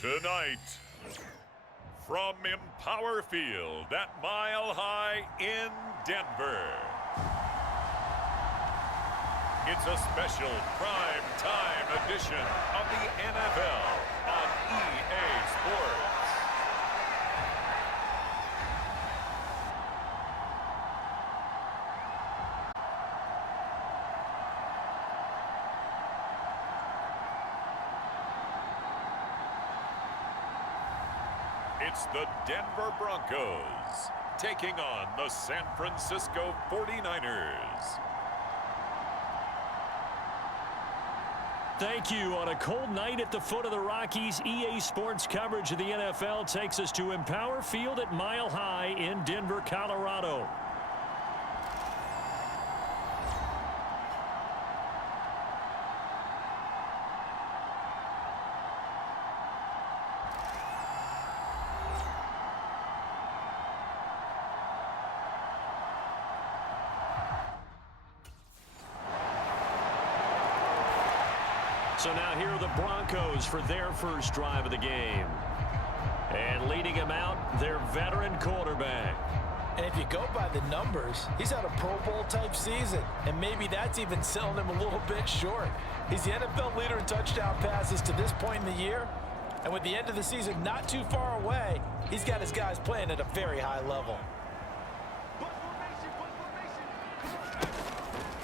Tonight, from Empower Field at Mile High in Denver, it's a special prime time edition of the NFL on EA Sports. It's the Denver Broncos taking on the San Francisco 49ers. Thank you. On a cold night at the foot of the Rockies, EA Sports coverage of the NFL takes us to Empower Field at Mile High in Denver, Colorado. So now here are the Broncos for their first drive of the game. And leading him out, their veteran quarterback. And if you go by the numbers, he's had a Pro Bowl type season. And maybe that's even selling him a little bit short. He's the NFL leader in touchdown passes to this point in the year. And with the end of the season not too far away, he's got his guys playing at a very high level.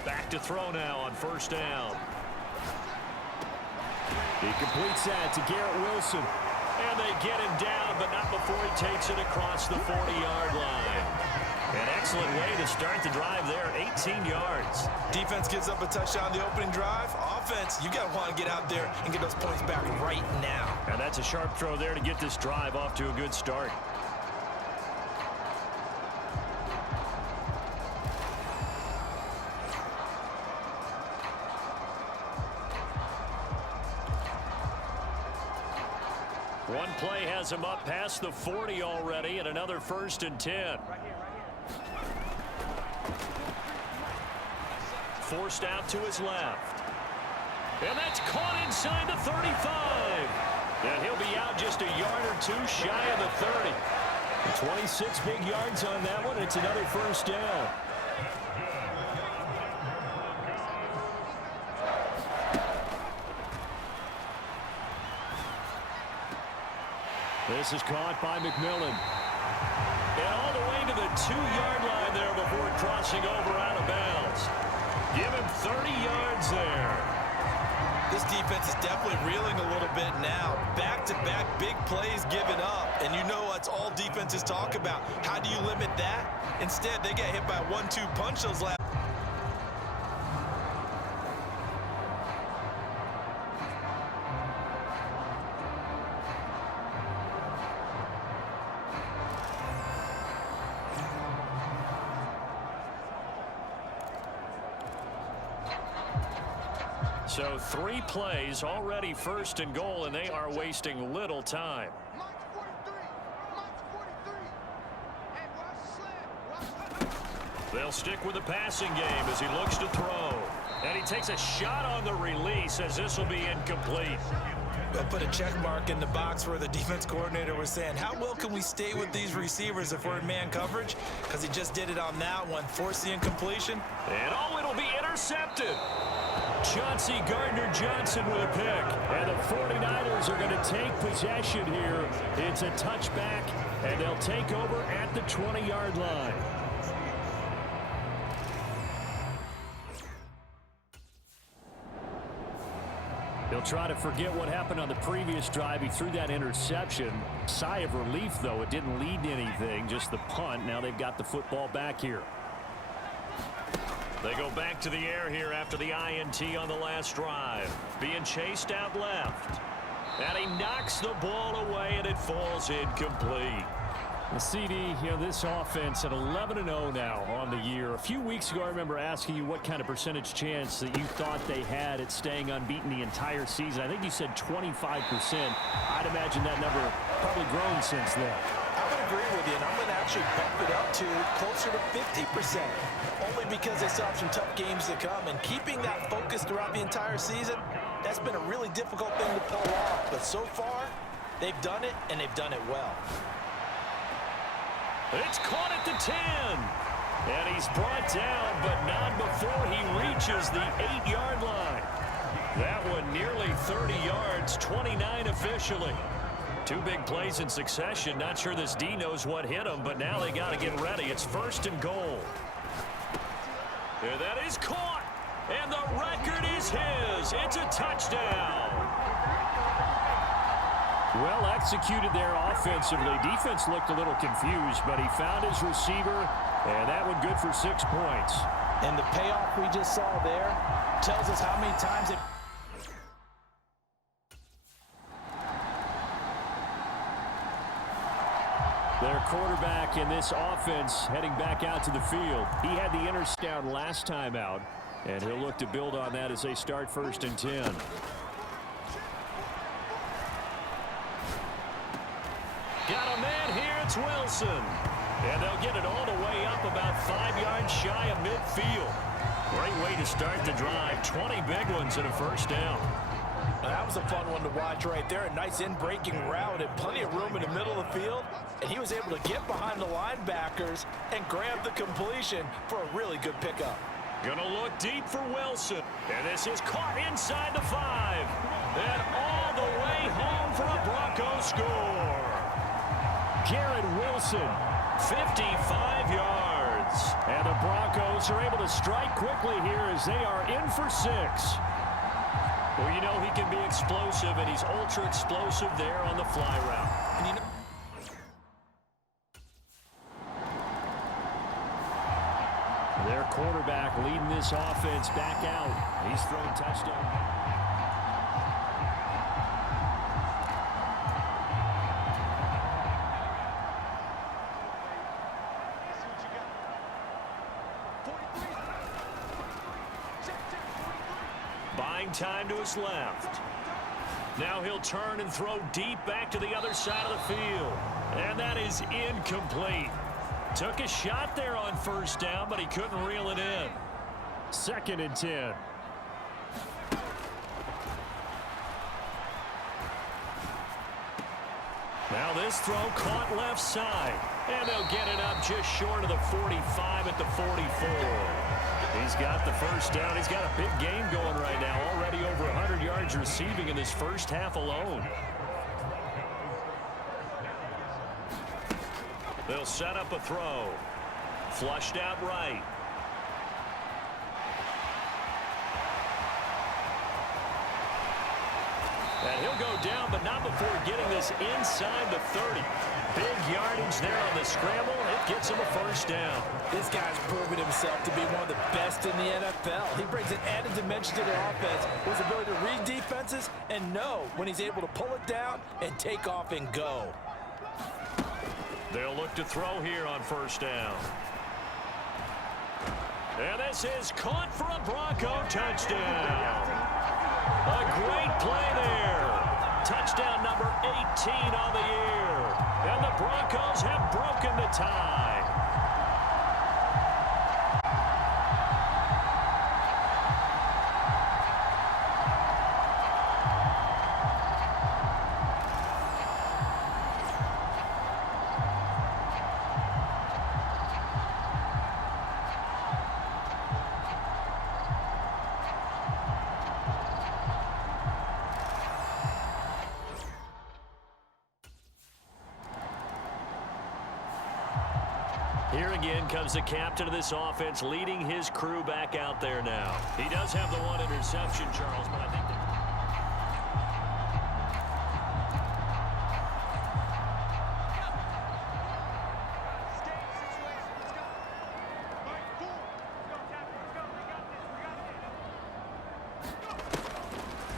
Back to throw now on first down. He completes that to Garrett Wilson. And they get him down, but not before he takes it across the 40-yard line. An excellent way to start the drive there, 18 yards. Defense gives up a touchdown the opening drive. Offense, you got to want to get out there and get those points back right now. And that's a sharp throw there to get this drive off to a good start. One play has him up past the 40 already, and another 1st and 10. Forced out to his left. And that's caught inside the 35. And he'll be out just a yard or two shy of the 30. 26 big yards on that one. It's another 1st down. This is caught by McMillan. And all the way to the 2-yard line there before crossing over out of bounds. Give him 30 yards there. This defense is definitely reeling a little bit now. Back-to-back big plays given up. And you know that's all defenses talk about. How do you limit that? Instead, they get hit by a 1-2 punch those last. So 3 plays, already 1st and goal, and they are wasting little time. They'll stick with the passing game as he looks to throw. And he takes a shot on the release as this will be incomplete. They'll put a check mark in the box where the defense coordinator was saying, how well can we stay with these receivers if we're in man coverage? Because he just did it on that one, forced the incompletion. And oh, it'll be intercepted. Chauncey Gardner-Johnson with a pick. And the 49ers are going to take possession here. It's a touchback, and they'll take over at the 20-yard line. He'll try to forget what happened on the previous drive. He threw that interception. Sigh of relief, though. It didn't lead to anything, just the punt. Now they've got the football back here. They go back to the air here after the INT on the last drive. Being chased out left. And he knocks the ball away, and it falls incomplete. The CD, this offense at 11-0 now on the year. A few weeks ago, I remember asking you what kind of percentage chance that you thought they had at staying unbeaten the entire season. I think you said 25%. I'd imagine that number probably grown since then. I would agree with you, and I'm going to actually bump it up to closer to 50%. Only because they still have some tough games to come. And keeping that focus throughout the entire season, that's been a really difficult thing to pull off. But so far, They've done it, and they've done it well. It's caught at the 10. And he's brought down, but not before he reaches the 8-yard line. That one nearly 30 yards, 29 officially. Two big plays in succession. Not sure this D knows what hit him, but now they got to get ready. It's 1st and goal. And that is caught. And the record is his. It's a touchdown. Well executed there offensively. Defense looked a little confused, but he found his receiver, and that one good for 6 points. And the payoff we just saw there tells us how many times it... Their quarterback in this offense heading back out to the field. He had the interception last time out, and he'll look to build on that as they start 1st and 10. Got a man here, it's Wilson. And they'll get it all the way up about 5 yards shy of midfield. Great way to start the drive. 20 big ones and a 1st down. That was a fun one to watch right there. A nice in-breaking route and plenty of room in the middle of the field. And he was able to get behind the linebackers and grab the completion for a really good pickup. Gonna look deep for Wilson. And this is caught inside the 5. And all the way home for a Broncos score. Garrett Wilson, 55 yards. And the Broncos are able to strike quickly here as they are in for 6. Well, you know he can be explosive, and he's ultra explosive there on the fly route. And you know their quarterback leading this offense back out. He's thrown touchdown. Buying time to his left. Now he'll turn and throw deep back to the other side of the field. And that is incomplete. Took a shot there on 1st down, but he couldn't reel it in. 2nd and 10. Now this throw caught left side. And they'll get it up just short of the 45 at the 44. He's got the 1st down. He's got a big game going right now. Already over 100 yards receiving in this 1st half alone. They'll set up a throw. Flushed out right. And he'll go down, but not before getting this inside the 30. Big yardage there on the scramble. It gets him a 1st down. This guy's proven himself to be one of the best in the NFL. He brings an added dimension to their offense with his ability to read defenses and know when he's able to pull it down and take off and go. They'll look to throw here on 1st down. And this is caught for a Bronco touchdown. A great play there. Touchdown number 18 on the year. And the Broncos have broken the tie. Here again comes the captain of this offense, leading his crew back out there now. He does have the one interception, Charles, but I think that...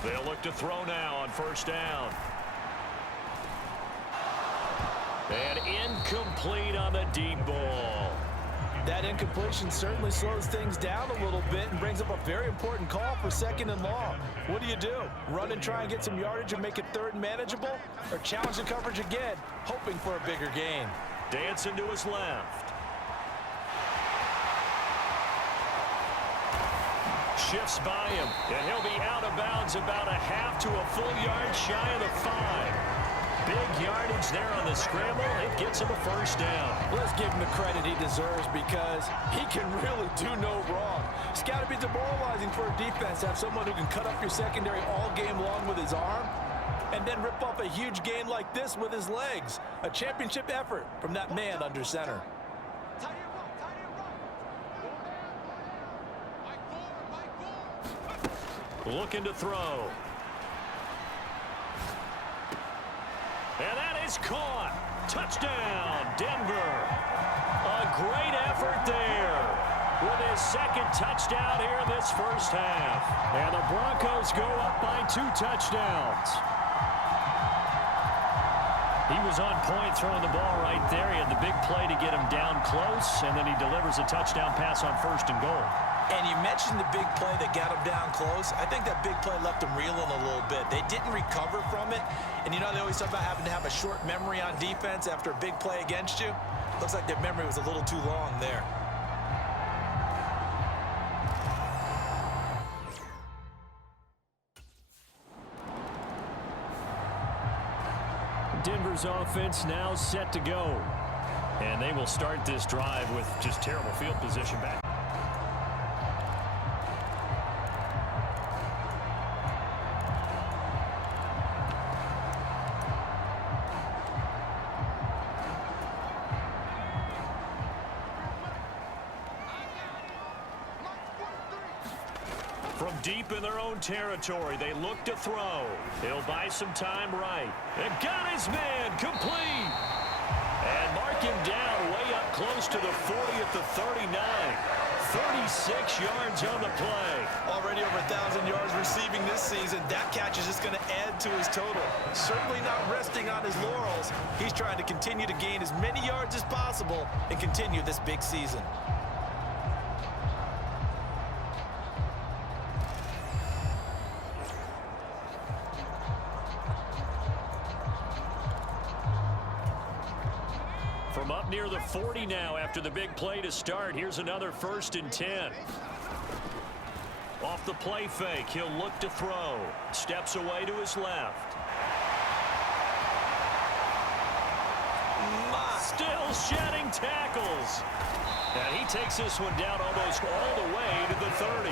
They'll look to throw now on 1st down. And incomplete on the deep ball. That incompletion certainly slows things down a little bit and brings up a very important call for 2nd and long. What do? Run and try and get some yardage and make it 3rd and manageable? Or challenge the coverage again, hoping for a bigger gain? Dancing to his left. Shifts by him, and he'll be out of bounds about a half to a full yard shy of the 5. Big yardage there on the scramble. It gets him a first down. Let's give him the credit he deserves because he can really do no wrong. It's got to be demoralizing for a defense to have someone who can cut up your secondary all game long with his arm and then rip up a huge gain like this with his legs. A championship effort from that man under center. Looking to throw. And that is caught. Touchdown, Denver. A great effort there with his second touchdown here in this first half. And the Broncos go up by 2 touchdowns. He was on point throwing the ball right there. He had the big play to get him down close, and then he delivers a touchdown pass on 1st and goal. And you mentioned the big play that got him down close. I think that big play left him reeling a little bit. They didn't recover from it. And you know they always talk about having to have a short memory on defense after a big play against you. Looks like their memory was a little too long there. Denver's offense now set to go. And they will start this drive with just terrible field position back. From deep in their own territory, they look to throw. He'll buy some time right. And got his man complete. And mark him down way up close to the 40 at the 39. 36 yards on the play. Already over 1,000 yards receiving this season. That catch is just going to add to his total. Certainly not resting on his laurels. He's trying to continue to gain as many yards as possible and continue this big season. From up near the 40 now after the big play to start. Here's another 1st and 10. Off the play fake, he'll look to throw. Steps away to his left. Still shedding tackles. And he takes this one down almost all the way to the 30.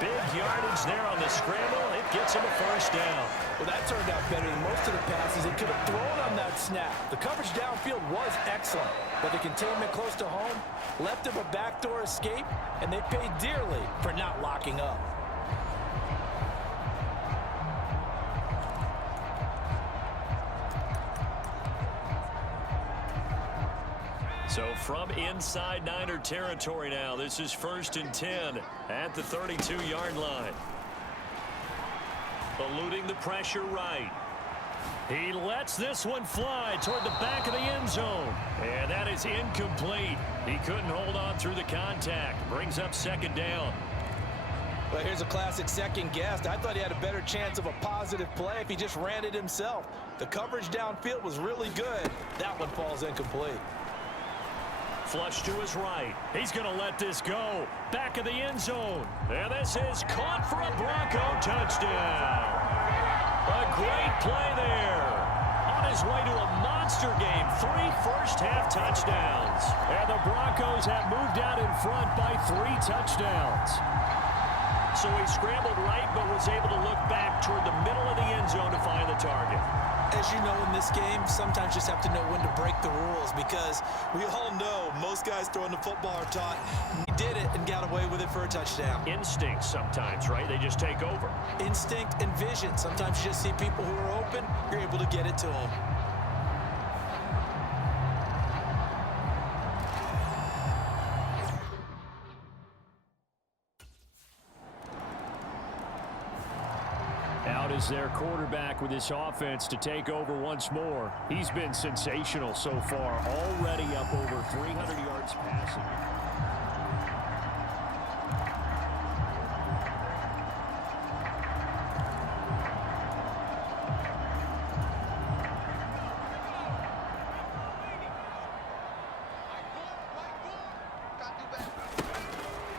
Big yardage there on the scramble. It gets him a first down. Well, that turned out better than most of the passes he could have thrown on that snap. The coverage downfield was excellent, but the containment close to home left him a backdoor escape, and they paid dearly for not locking up. So from inside Niner territory now, this is 1st and 10 at the 32-yard line. Eluding the pressure right. He lets this one fly toward the back of the end zone. And that is incomplete. He couldn't hold on through the contact. Brings up 2nd down. Well, here's a classic second guess. I thought he had a better chance of a positive play if he just ran it himself. The coverage downfield was really good. That one falls incomplete. Flush to his right. He's going to let this go. Back of the end zone. And this is caught for a Bronco touchdown. A great play there. On his way to a monster game. 3 first-half touchdowns. And the Broncos have moved out in front by 3 touchdowns. So he scrambled right, but was able to look back toward the middle of the end zone to find the target. As you know, in this game, sometimes you just have to know when to break the rules because we all know most guys throwing the football are taught. He did it and got away with it for a touchdown. Instinct sometimes, right? They just take over. Instinct and vision. Sometimes you just see people who are open, you're able to get it to them. Out is their quarterback with this offense to take over once more. He's been sensational so far, already up over 300 yards passing.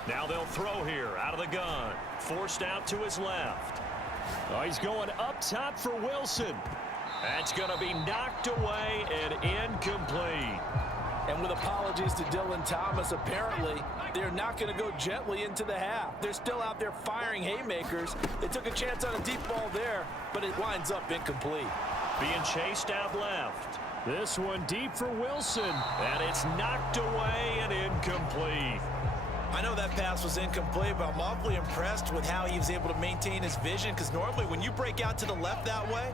Now they'll throw here out of the gun. Forced out to his left. Oh, he's going up top for Wilson. That's going to be knocked away and incomplete. And with apologies to Dylan Thomas, apparently they're not going to go gently into the half. They're still out there firing haymakers. They took a chance on a deep ball there, but it winds up incomplete. Being chased out left. This one deep for Wilson, and it's knocked away and incomplete. I know that pass was incomplete, but I'm awfully impressed with how he was able to maintain his vision, because normally when you break out to the left that way,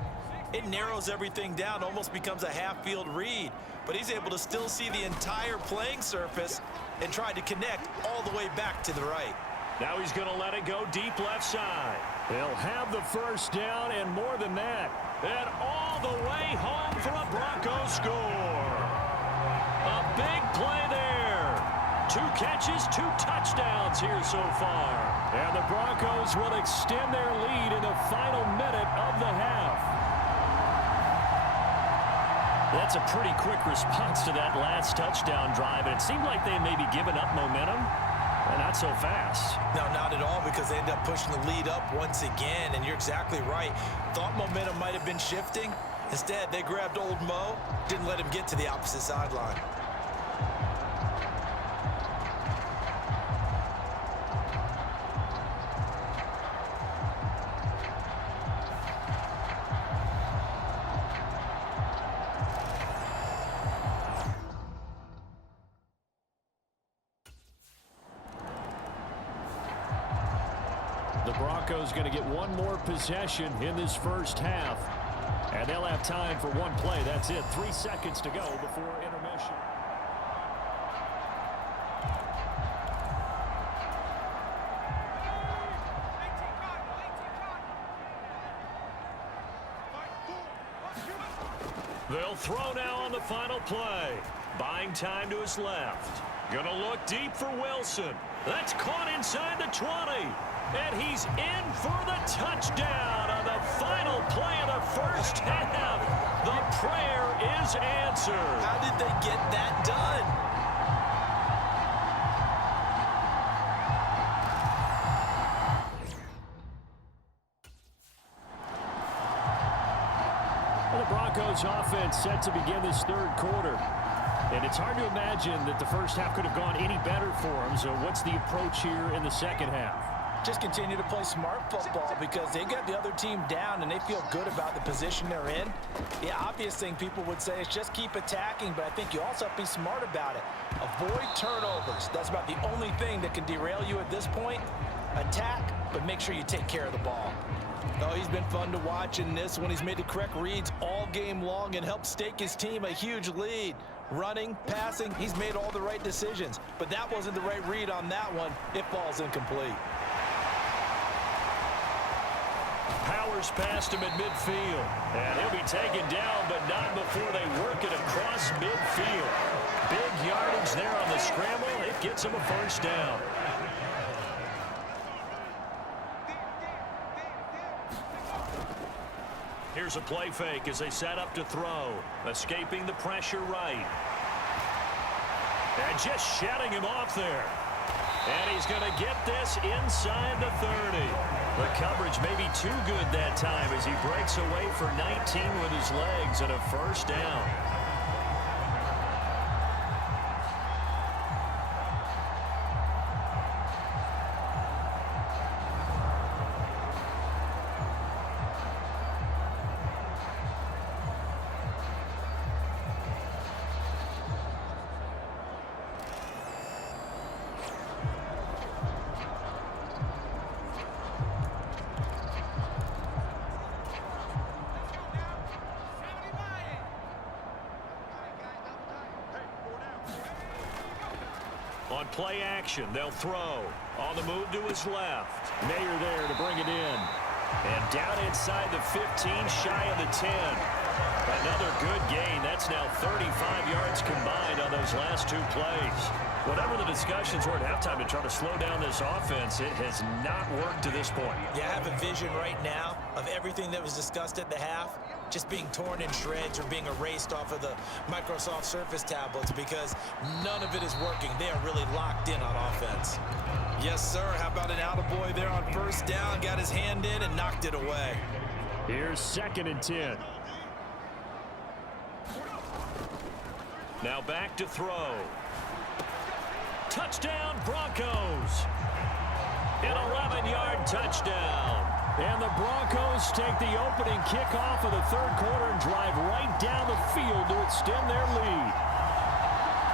it narrows everything down, almost becomes a half-field read. But he's able to still see the entire playing surface and try to connect all the way back to the right. Now he's going to let it go deep left side. They'll have the first down and more than that. And all the way home for a Broncos score. A big play there. 2 catches, 2 touchdowns here so far. And the Broncos will extend their lead in the final minute of the half. That's a pretty quick response to that last touchdown drive. And it seemed like they may be giving up momentum. Well, not so fast. No, not at all, because they end up pushing the lead up once again, and you're exactly right. Thought momentum might have been shifting. Instead, they grabbed old Mo, didn't let him get to the opposite sideline. The Broncos going to get one more possession in this first half. And they'll have time for one play. That's it. 3 seconds to go before intermission. They'll throw now on the final play. Buying time to his left. Going to look deep for Wilson. That's caught inside the 20. And he's in for the touchdown on the final play of the first half. The prayer is answered. How did they get that done? Well, the Broncos offense set to begin this third quarter. And it's hard to imagine that the first half could have gone any better for them. So what's the approach here in the second half? Just continue to play smart football, because they got the other team down and they feel good about the position they're in. The obvious thing people would say is just keep attacking, but I think you also have to be smart about it. Avoid turnovers. That's about the only thing that can derail you at this point. Attack, but make sure you take care of the ball. Oh, he's been fun to watch in this one. He's made the correct reads all game long and helped stake his team a huge lead. Running, passing, he's made all the right decisions. But that wasn't the right read on that one. It falls incomplete. Powers past him at midfield. And he'll be taken down, but not before they work it across midfield. Big yardage there on the scramble. It gets him a first down. Here's a play fake as they set up to throw. Escaping the pressure right. And just shutting him off there. And he's going to get this inside the 30. The coverage may be too good that time as he breaks away for 19 with his legs and a first down. On play action, they'll throw. On the move to his left. Mayer there to bring it in. And down inside the 15, shy of the 10. Another good gain. That's now 35 yards combined on those last 2 plays. Whatever the discussions were at halftime to try to slow down this offense, it has not worked to this point. Yeah, I have a vision right now of everything that was discussed at the half just being torn in shreds or being erased off of the Microsoft Surface tablets, because none of it is working. They are really locked in on offense. Yes, sir. How about an attaboy there on first down? Got his hand in and knocked it away. Here's 2nd and 10. Now back to throw. Touchdown, Broncos. An 11-yard touchdown. And the Broncos take the opening kickoff of the third quarter and drive right down the field to extend their lead.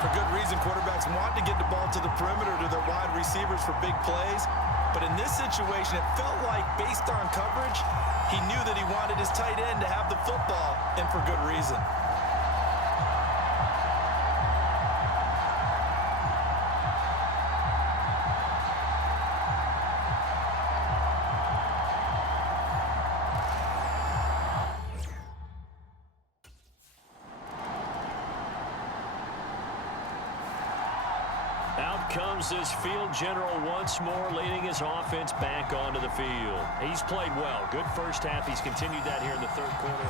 For good reason, quarterbacks want to get the ball to the perimeter to their wide receivers for big plays. But in this situation, it felt like, based on coverage, he knew that he wanted his tight end to have the football, and for good reason. Out comes this field general once more, leading his offense back onto the field. He's played well. Good first half. He's continued that here in the third quarter.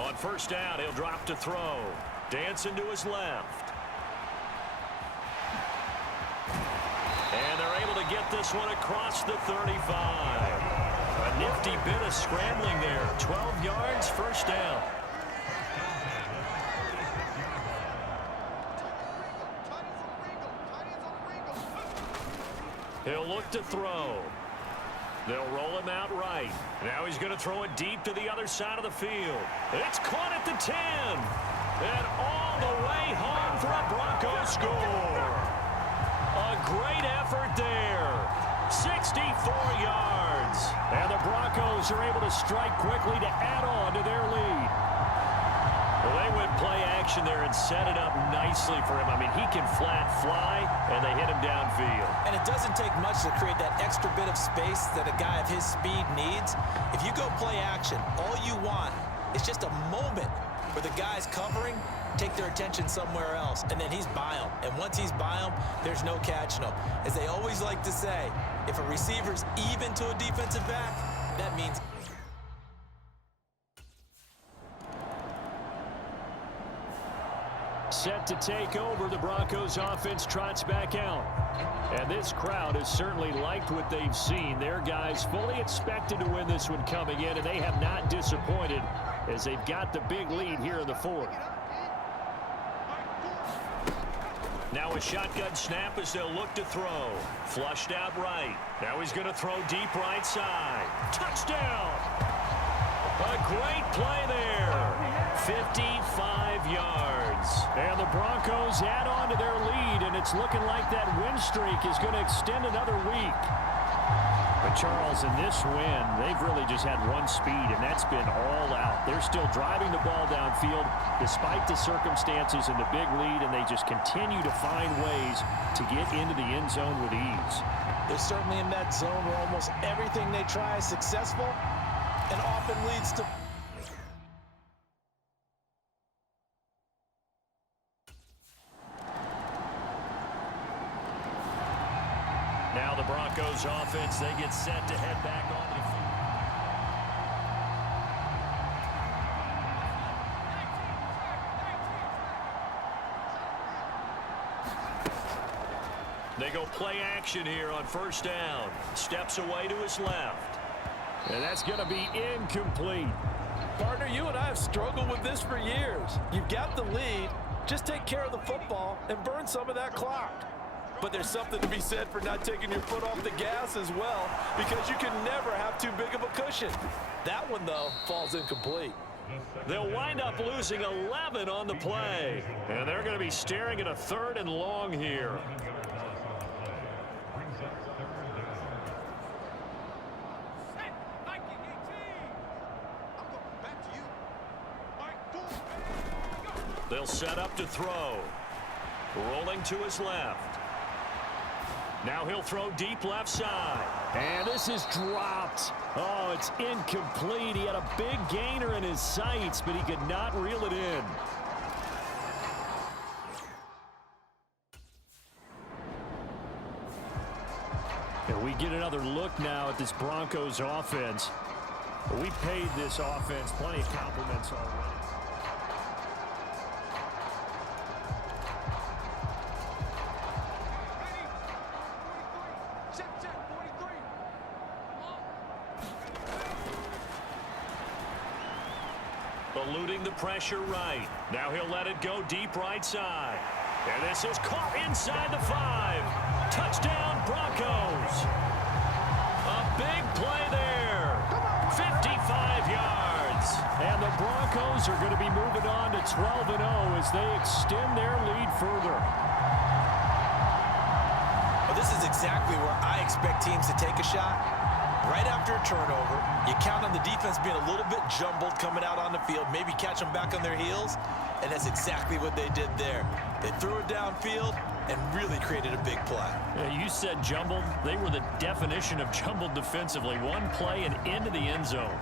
On first down, he'll drop to throw. Dancing to his left. And they're able to get this one across the 35. A nifty bit of scrambling there. 12 yards, first down. He'll look to throw. They'll roll him out right. Now he's going to throw it deep to the other side of the field. It's caught at the 10. And all the way home for a Broncos score. A great effort there. 64 yards. And the Broncos are able to strike quickly to add on to their lead. Well, they went play action there and set it up nicely for him. I mean, he can flat fly, and they hit him downfield. And it doesn't take much to create that extra bit of space that a guy of his speed needs. If you go play action, all you want is just a moment where the guy's covering, take their attention somewhere else, and then he's by him. And once he's by him, there's no catching him. As they always like to say, if a receiver's even to a defensive back, that means... Set to take over, the Broncos offense trots back out. And this crowd has certainly liked what they've seen. Their guys fully expected to win this one coming in, and they have not disappointed as they've got the big lead here in the fourth. Now a shotgun snap as they'll look to throw. Flushed out right. Now he's going to throw deep right side. Touchdown! A great play there. 55 yards. And the Broncos add on to their lead, and it's looking like that win streak is going to extend another week. But Charles, in this win, they've really just had one speed, and that's been all out. They're still driving the ball downfield despite the circumstances and the big lead, and they just continue to find ways to get into the end zone with ease. They're certainly in that zone where almost everything they try is successful and often leads to... Now the Broncos offense, they get set to head back on the field. They go play action here on first down. Steps away to his left. And that's going to be incomplete. Partner, you and I have struggled with this for years. You've got the lead. Just take care of the football and burn some of that clock. But there's something to be said for not taking your foot off the gas as well, because you can never have too big of a cushion. That one, though, falls incomplete. They'll wind up losing 11 on the play. And they're going to be staring at a 3rd and long here. They'll set up to throw. Rolling to his left. Now he'll throw deep left side. And this is dropped. Oh, it's incomplete. He had a big gainer in his sights, but he could not reel it in. And we get another look now at this Broncos offense. We paid this offense plenty of compliments already. eluding the pressure right. Now he'll let it go deep right side. And this is caught inside the 5. Touchdown, Broncos. A big play there. 55 yards. And the Broncos are going to be moving on to 12-0 as they extend their lead further. Well, this is exactly where I expect teams to take a shot. Right after a turnover, you count on the defense being a little bit jumbled coming out on the field, maybe catch them back on their heels, and that's exactly what they did there. They threw it downfield and really created a big play. Yeah, you said jumbled. They were the definition of jumbled defensively. One play and into the end zone.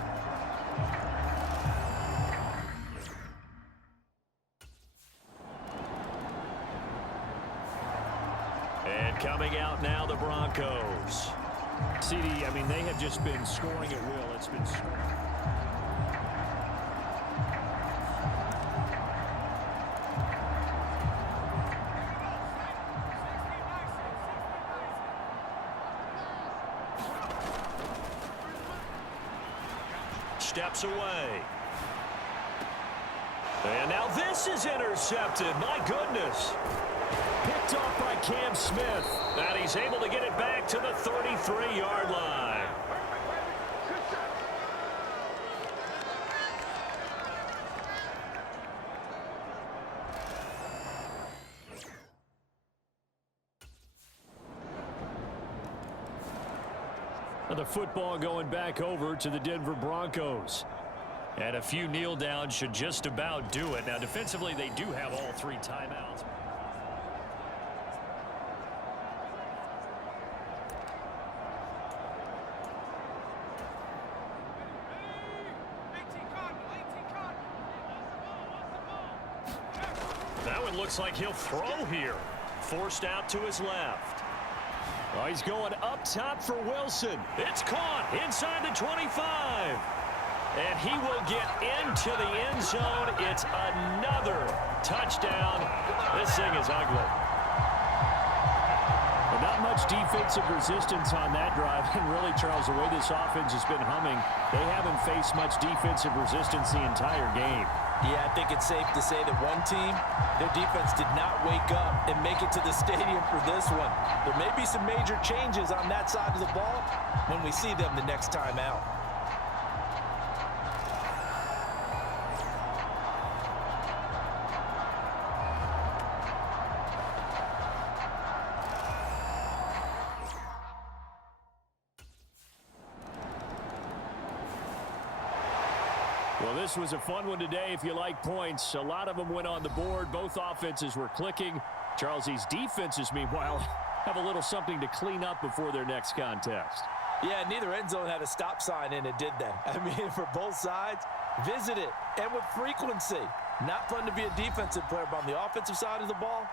And coming out now, the Broncos. CD, I mean, they have just been scoring at will. It's been steps away. And now this is intercepted. My goodness. Picked off by Cam Smith. And he's able to get it back to the 33-yard line. The football going back over to the Denver Broncos. And a few kneel downs should just about do it. Now, defensively, they do have all 3 timeouts. That one looks like he'll throw here. Forced out to his left. Oh, he's going up top for Wilson. It's caught inside the 25. And he will get into the end zone. It's another touchdown. This thing is ugly. Well, not much defensive resistance on that drive. And really, Charles, the way this offense has been humming, they haven't faced much defensive resistance the entire game. Yeah, I think it's safe to say that one team, their defense did not wake up and make it to the stadium for this one. There may be some major changes on that side of the ball when we see them the next time out. Well, this was a fun one today if you like points. A lot of them went on the board. Both offenses were clicking. Charles, these defenses, meanwhile, have a little something to clean up before their next contest. Yeah, neither end zone had a stop sign in it, did they? I mean, for both sides, visit it, and with frequency. Not fun to be a defensive player, but on the offensive side of the ball,